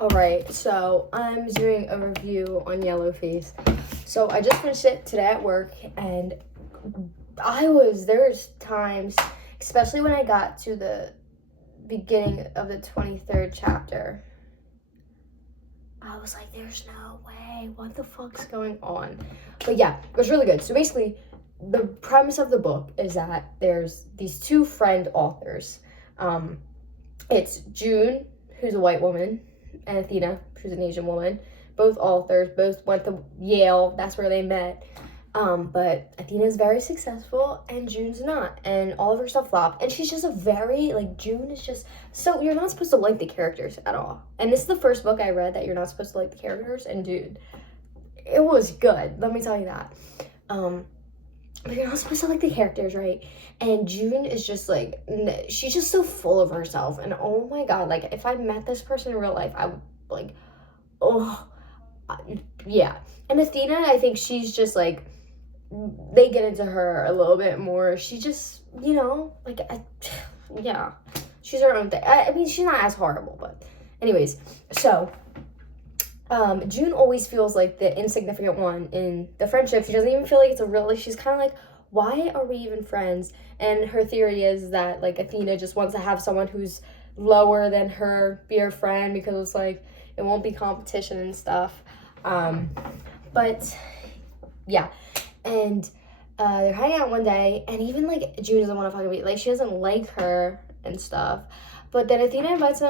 Alright, so I'm doing a review on Yellowface. So I just finished it today at work, and there's times, especially when I got to the beginning of the 23rd chapter, I was like, there's no way, what the fuck's going on? But yeah, it was really good. So basically, the premise of the book is that there's these two friend authors. It's June, who's a white woman, and Athena, who's an Asian woman. Both authors, both went to Yale. That's where they met. But Athena's very successful, and June's not. And all of her stuff flopped. And she's just June is just... So you're not supposed to like the characters at all. And this is the first book I read that you're not supposed to like the characters. And dude, it was good. Let me tell you that. But you're not supposed to like the characters, right? And June is just she's just so full of herself. And oh my god, if I met this person in real life, I would yeah. And Athena, I think she's just they get into her a little bit more. She just, yeah, she's her own thing. I mean, she's not as horrible, but anyways, so June always feels like the insignificant one in the friendship. She doesn't even feel like it's a real, she's kind of why are we even friends? And her theory is that, Athena just wants to have someone who's lower than her be her friend because it won't be competition and stuff. But, yeah. And they're hanging out one day, and even, June doesn't want to fucking be, she doesn't like her and stuff. But then Athena invites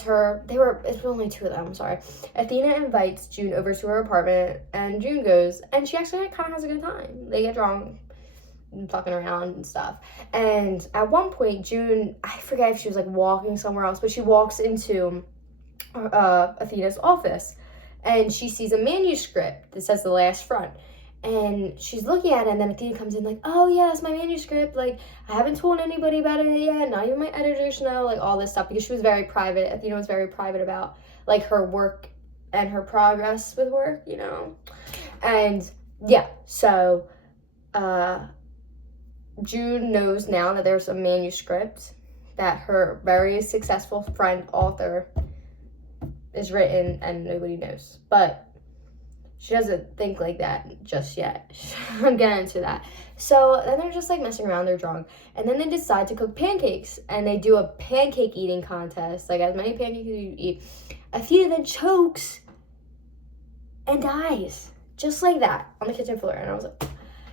her, it's only two of them, I'm sorry. Athena invites June over to her apartment, and June goes, and she actually kind of has a good time. They get drunk and fucking around and stuff. And at one point, June, I forget if she was walking somewhere else, but she walks into Athena's office, and she sees a manuscript that says The Last Front. And she's looking at it, and then Athena comes in oh, yeah, that's my manuscript. I haven't told anybody about it yet. Not even my editors know, all this stuff. Because she was very private. Athena was very private about, her work and her progress with work, And, yeah, so, June knows now that there's a manuscript that her very successful friend author is written, and nobody knows. But she doesn't think like that just yet. I'm getting into that. So then they're just messing around, they're drunk. And then they decide to cook pancakes. And they do a pancake eating contest. As many pancakes as you eat. Athena then chokes and dies. Just like that. On the kitchen floor. And I was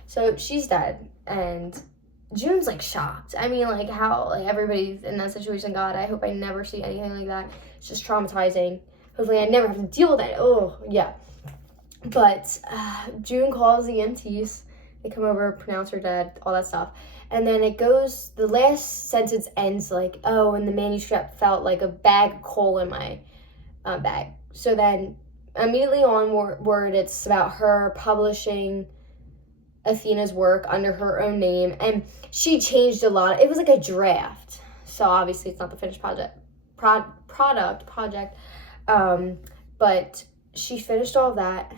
so she's dead. And June's shocked. I mean, how everybody's in that situation. God, I hope I never see anything like that. It's just traumatizing. Hopefully I never have to deal with that. Oh, yeah. But June calls the EMTs. They come over, pronounce her dead, all that stuff. And then the last sentence ends oh, and the manuscript felt like a bag of coal in my bag. So then immediately onward, it's about her publishing Athena's work under her own name. And she changed a lot. It was a draft. So obviously it's not the finished project. But she finished all that.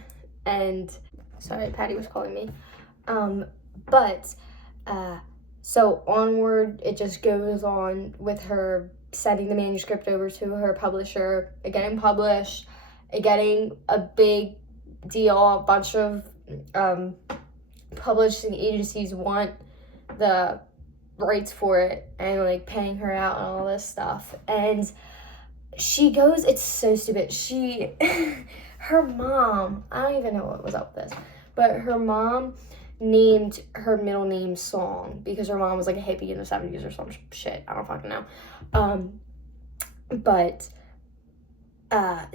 And sorry, Patty was calling me. So onward, it just goes on with her sending the manuscript over to her publisher, it getting published, it getting a big deal. A bunch of publishing agencies want the rights for it and paying her out and all this stuff. And she goes, it's so stupid. Her mom, I don't even know what was up with this, but her mom named her middle name Song because her mom was a hippie in the 70s or some shit. I don't fucking know. But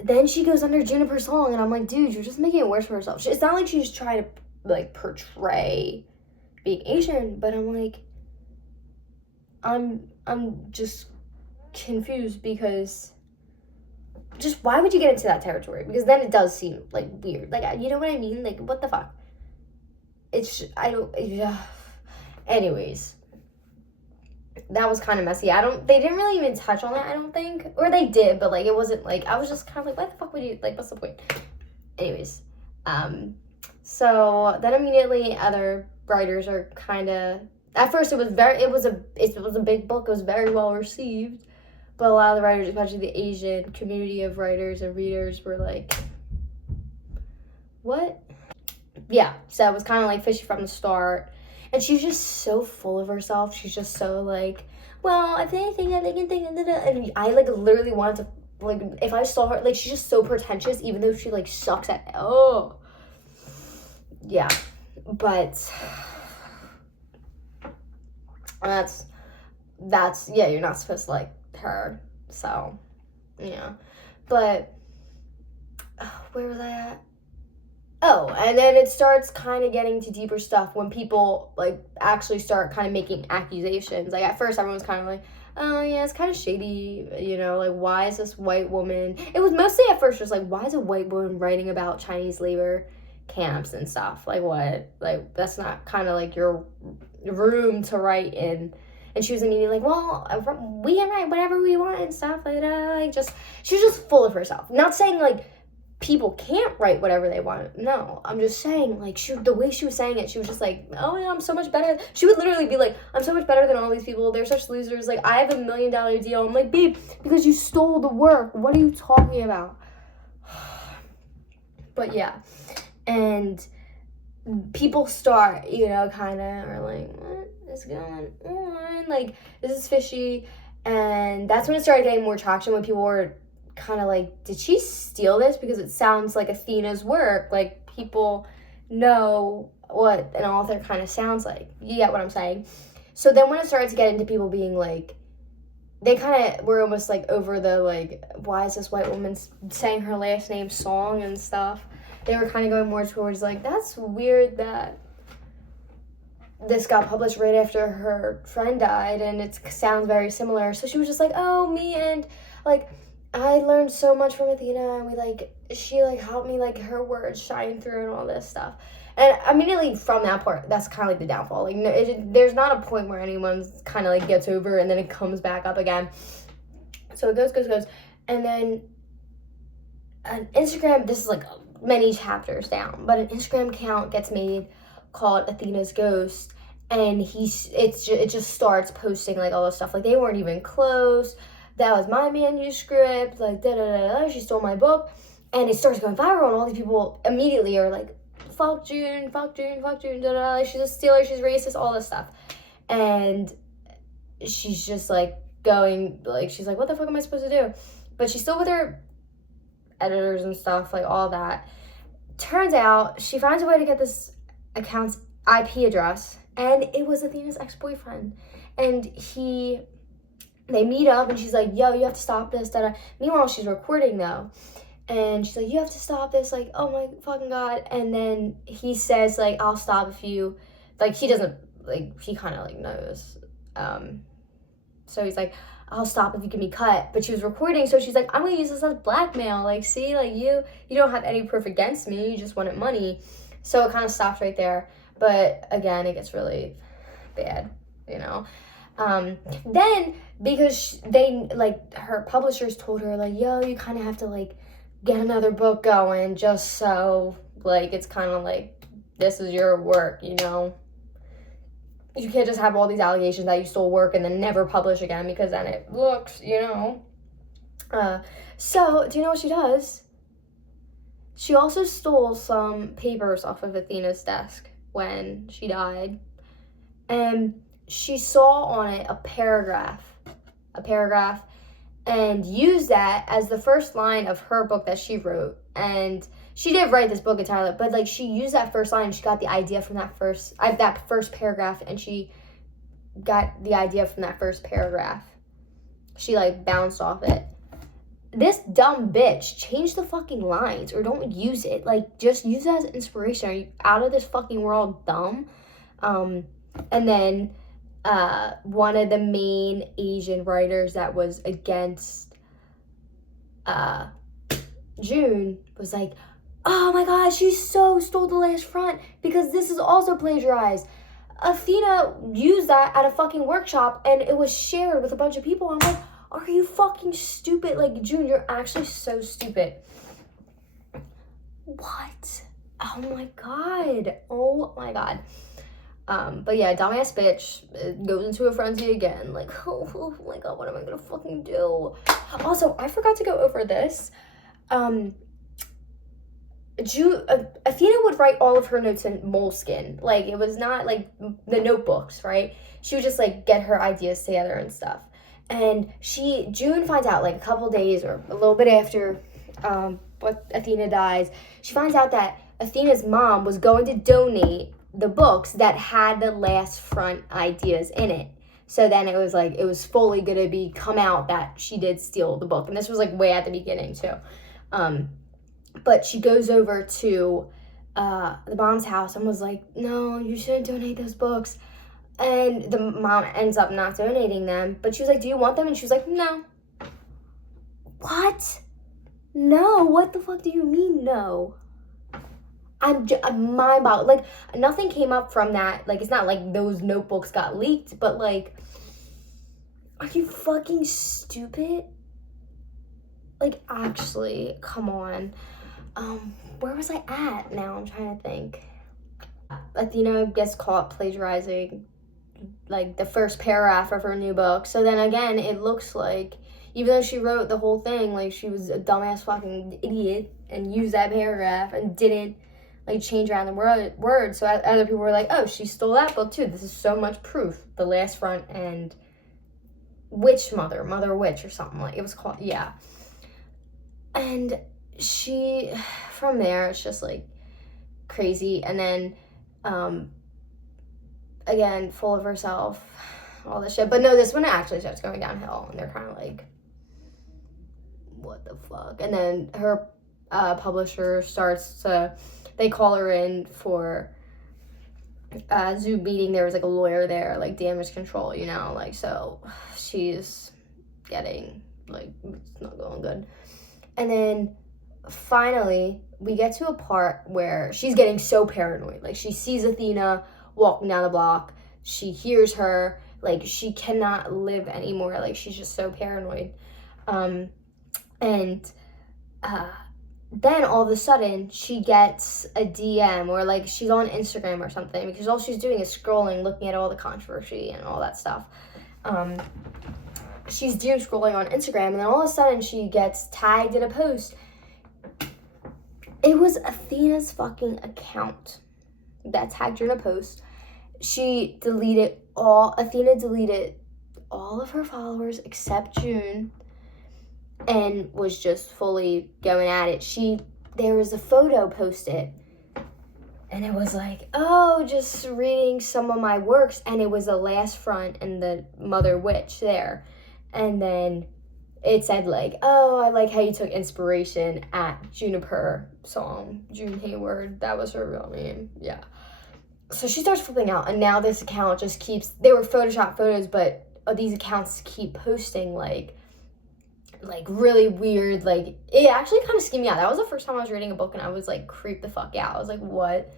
then she goes under Juniper Song, and I'm dude, you're just making it worse for herself. It's not she's trying to portray being Asian, but I'm just confused because just why would you get into that territory? Because then it does seem weird. You know what I mean? What the fuck? Anyways, that was kind of messy. They didn't really even touch on that, I don't think. Or they did, but it wasn't I was just kind of why the fuck would you, what's the point? Anyways, so then immediately other writers are kind of, at first it was a big book, it was very well received. But a lot of the writers, especially the Asian community of writers and readers, were like, what? Yeah, so it was kind of like fishy from the start. And she's just so full of herself. She's just so like, well, if they think that they can think, and I like literally wanted to, like, if I saw her, like, she's just so pretentious, even though she like sucks at, oh, yeah, but that's, yeah, you're not supposed to like her, so, yeah, but, where was I at? Oh, and then it starts kind of getting to deeper stuff when people, like, actually start kind of making accusations. Like, at first, everyone was kind of like, oh, yeah, it's kind of shady, you know, like, why is this white woman... It was mostly at first just like, why is a white woman writing about Chinese labor camps and stuff? Like, what? Like, that's not kind of, like, your room to write in. And she was immediately like, well, we can write whatever we want and stuff like that. Like, just... She was just full of herself. Not saying, like... people can't write whatever they want. No, I'm just saying, like, the way she was saying it, she was just like, oh, yeah, I'm so much better. She would literally be like, I'm so much better than all these people. They're such losers. Like, I have $1 million deal. I'm like, babe, because you stole the work. What are you talking about? But, yeah. And people start, you know, kind of are like, what is going on? Like, this is fishy. And that's when it started getting more traction, when people were kind of like, did she steal this? Because it sounds like Athena's work. Like, people know what an author kind of sounds like. You get what I'm saying? So then when it started to get into people being like, they kind of were almost like over the, like, why is this white woman saying her last name song and stuff? They were kind of going more towards like, that's weird that this got published right after her friend died and it sounds very similar. So she was just like, oh, me and, like, I learned so much from Athena, and she helped me, like, her words shine through and all this stuff. And immediately from that part, that's kind of like the downfall. Like, no, there's not a point where anyone's kind of like gets over and then it comes back up again. So it goes. And then an Instagram, this is like many chapters down, but an Instagram account gets made called Athena's Ghost, and it just starts posting like all this stuff. Like, they weren't even close. That was my manuscript, like, she stole my book, and it starts going viral, and all these people immediately are like, fuck June, she's a stealer, she's racist, all this stuff, and she's just, like, going, like, she's like, what the fuck am I supposed to do? But she's still with her editors and stuff, like, all that. Turns out, she finds a way to get this account's IP address, and it was Athena's ex-boyfriend, and they meet up, and she's like, yo, you have to stop this, Meanwhile, she's recording, though. And she's like, you have to stop this. Like, oh, my fucking God. And then he says, like, I'll stop if you... Like, he doesn't... Like, he kind of, like, knows. So he's like, I'll stop if you give me cut. But she was recording, so she's like, I'm going to use this as blackmail. Like, see? Like, you don't have any proof against me. You just wanted money. So it kind of stops right there. But, again, it gets really bad, you know? Then, because they, like, her publishers told her, like, yo, you kind of have to, like, get another book going just so, like, it's kind of like, this is your work, you know? You can't just have all these allegations that you stole work and then never publish again, because then it looks, you know? So, do you know what she does? She also stole some papers off of Athena's desk when she died. And she saw on it a paragraph, and used that as the first line of her book that she wrote. And she didn't write this book entirely, but, like, she used that first line, and she got the idea from that first paragraph, and she got the idea from that first paragraph. She, like, bounced off it. This dumb bitch, change the fucking lines, or don't use it. Like, just use it as inspiration. Are you out of this fucking world dumb? And then one of the main Asian writers that was against June was like, oh my god, she so stole the last front because this is also plagiarized. Athena used that at a fucking workshop and it was shared with a bunch of people. I'm like, are you fucking stupid? Like, June, you're actually so stupid. What? Oh my god. But yeah, dumbass bitch goes into a frenzy again. Like, oh my god, what am I gonna fucking do? Also, I forgot to go over this. Athena would write all of her notes in Moleskine. Like, it was not like the notebooks, right? She would just like get her ideas together and stuff. And June finds out like a couple days or a little bit after what Athena dies, she finds out that Athena's mom was going to donate the books that had the last front ideas in it. So then it was fully gonna come out that she did steal the book. And this was like way at the beginning too. But she goes over to the mom's house and was like, no, you shouldn't donate those books. And the mom ends up not donating them. But she was like, do you want them? And she was like, no. What? No, what the fuck do you mean no? I'm mind boggled. Like, nothing came up from that. Like, it's not like those notebooks got leaked, but like, are you fucking stupid? Like, actually, come on. Where was I at now? I'm trying to think. Athena gets caught plagiarizing like the first paragraph of her new book. So then again, it looks like even though she wrote the whole thing, like she was a dumbass fucking idiot and used that paragraph and didn't like change around the word. So other people were like, oh, she stole that book too. This is so much proof. The last front and Mother Witch or something like it was called. Yeah. And from there, it's just like crazy. And then, again, full of herself, all this shit. But no, this one actually starts going downhill, and they're kind of like, what the fuck? And then her publisher they call her in for a Zoom meeting. There was like a lawyer there, like damage control, like, so she's getting, like, it's not going good. And then finally, we get to a part where she's getting so paranoid. Like, she sees Athena walking down the block. She hears her. Like, she cannot live anymore. Like, she's just so paranoid. Then all of a sudden, she gets a DM or, like, she's on Instagram or something because all she's doing is scrolling, looking at all the controversy and all that stuff. She's doom scrolling on Instagram, and then all of a sudden, she gets tagged in a post. It was Athena's fucking account that tagged her in a post. Athena deleted all of her followers except June and was just fully going at it. There was a photo posted and it was like, oh, just reading some of my works, and it was the last front and the Mother Witch there. And then it said like, oh, I like how you took inspiration at Juniper song. June Hayward, that was her real name. Yeah. So she starts flipping out, and now this account just they were Photoshop photos, but these accounts keep posting like really weird, like, it actually kind of schemed me out. That was the first time I was reading a book and I was like creeped the fuck out. I was like, what?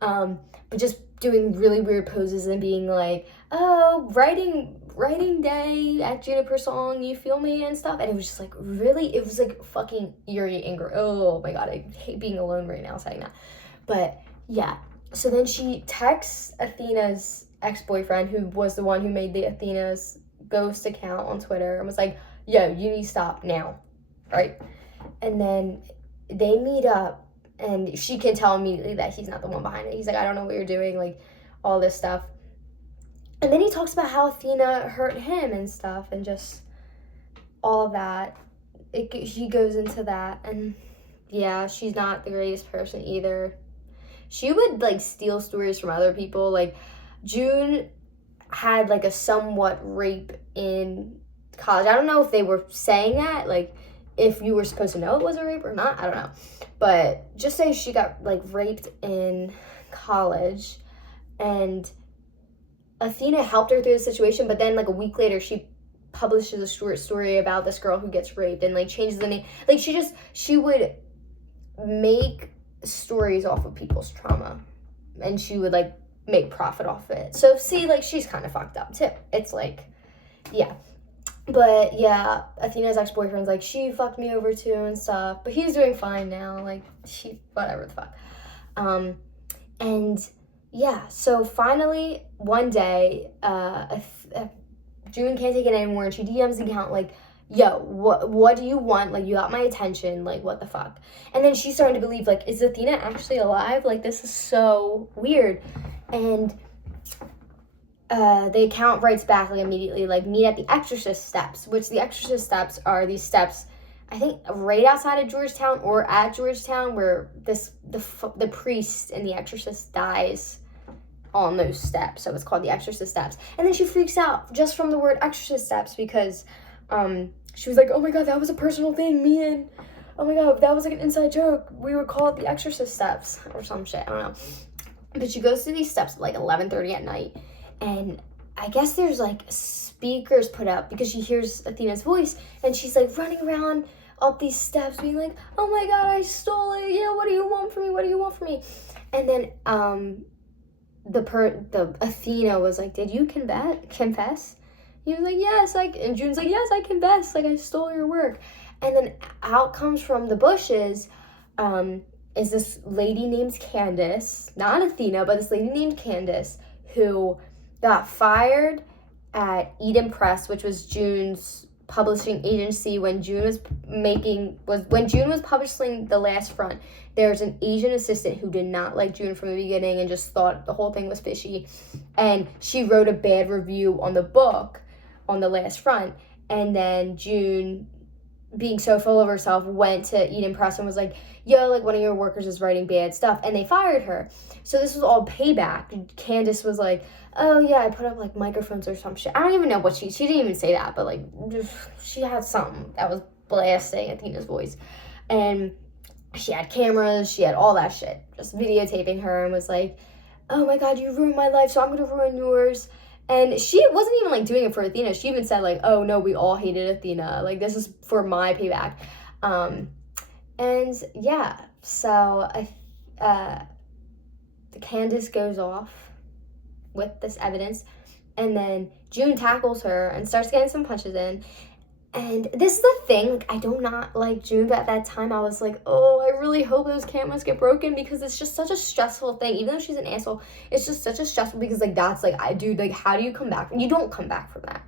But just doing really weird poses and being like, oh, writing day at Juniper song, you feel me, and stuff. And it was just like, really, it was like fucking eerie and oh my god, I hate being alone right now saying that. But yeah, so then she texts Athena's ex-boyfriend, who was the one who made the Athena's ghost account on Twitter, and was like, yo, you need to stop now, right? And then they meet up, and she can tell immediately that he's not the one behind it. He's like, I don't know what you're doing, like, all this stuff. And then he talks about how Athena hurt him and stuff, and just all of that. He goes into that, and yeah, she's not the greatest person either. She would, like, steal stories from other people. Like, June had, like, a somewhat rape in college. I don't know if they were saying that, like, if you were supposed to know it was a rape or not. I don't know. But just say she got, like, raped in college, and Athena helped her through the situation, but then, like, a week later, she publishes a short story about this girl who gets raped and, like, changes the name. Like, she would make stories off of people's trauma, and she would, like, make profit off it. So, see, like, she's kind of fucked up, too. It's, like, yeah. But, yeah, Athena's ex-boyfriend's like, she fucked me over, too, and stuff. But he's doing fine now. Like, whatever the fuck. And yeah, so finally one day, June can't take it anymore, and she DMs the account like, yo, what do you want? Like, you got my attention, like, what the fuck? And then she's starting to believe, like, is Athena actually alive? Like, this is so weird. And the account writes back, like, immediately, like, meet at the Exorcist steps, which the Exorcist steps are these steps, I think, right outside of Georgetown or at Georgetown, where the priest in the Exorcist dies on those steps. So it's called the Exorcist steps. And then she freaks out just from the word Exorcist steps, because she was like, oh my god, that was a personal thing, me and, oh my god, that was like an inside joke, we would call it the Exorcist steps or some shit, I don't know. But she goes through these steps at like 11:30 at night, and I guess there's like speakers put up because she hears Athena's voice, and she's like running around up these steps being like, oh my god, I stole it, yeah, what do you want from me, what do you want from me? And then the Athena was like, did you confess? He was like, yes, and June's like, yes, I confess, like, I stole your work. And then out comes from the bushes, is this lady named Candace, not Athena, but this lady named Candace, who got fired at Eden Press, which was June's publishing agency when June was publishing The Last Front. There's an Asian assistant who did not like June from the beginning and just thought the whole thing was fishy, and she wrote a bad review on the book on The Last Front. And then June, being so full of herself, went to Eden Press and was like, yo, like, one of your workers is writing bad stuff, and they fired her. So this was all payback. Candace was like, oh yeah, I put up like microphones or some shit. I don't even know what she didn't even say that, but like, she had something that was blasting Athena's voice, and she had cameras, she had all that shit, just videotaping her, and was like, oh my god, you ruined my life, so I'm gonna ruin yours. And she wasn't even like doing it for Athena. She even said like, oh no, we all hated Athena, like, this is for my payback. And yeah, so the Candace goes off with this evidence, and then June tackles her and starts getting some punches in. And this is the thing, like, I do not like June, but at that time I was like, oh, I really hope those cameras get broken, because it's just such a stressful thing. Even though she's an asshole, it's just such a stressful, because like, that's like, dude, like, how do you come back? You don't come back from that.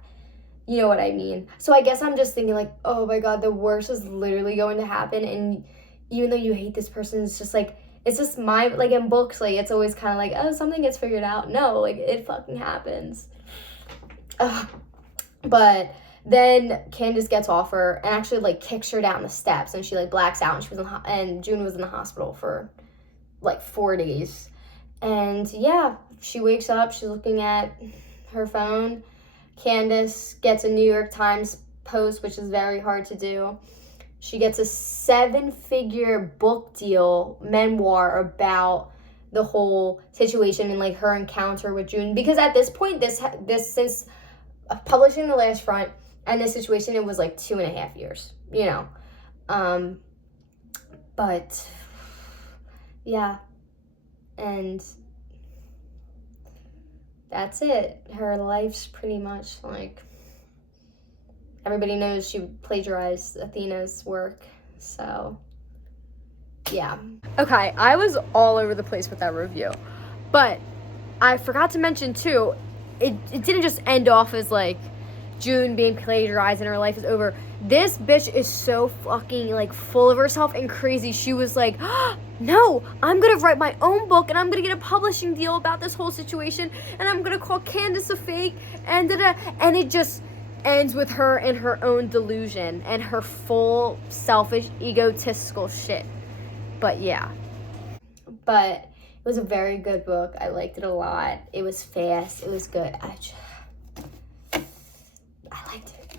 You know what I mean? So I guess I'm just thinking like, oh my god, the worst is literally going to happen, and even though you hate this person, it's just like, it's just like in books, like, it's always kind of like, oh, something gets figured out. No, like, it fucking happens. But then Candace gets off her and actually like kicks her down the steps, and she like blacks out, and she was and June was in the hospital for like 4 days. And yeah, she wakes up, she's looking at her phone. Candace gets a New York Times post, which is very hard to do. She gets a 7-figure book deal, memoir about the whole situation and like her encounter with June, because at this point, this since publishing The Last Front and this situation, it was like 2.5 years, you know. But yeah, and that's it. Her life's pretty much like, everybody knows she plagiarized Athena's work, so yeah. Okay, I was all over the place with that review, but I forgot to mention too, it didn't just end off as like June being plagiarized and her life is over. This bitch is so fucking like full of herself and crazy. She was like, oh, no, I'm gonna write my own book and I'm gonna get a publishing deal about this whole situation, and I'm gonna call Candace a fake, and and it just ends with her and her own delusion and her full selfish, egotistical shit. But yeah. But it was a very good book. I liked it a lot. It was fast. It was good. I liked it.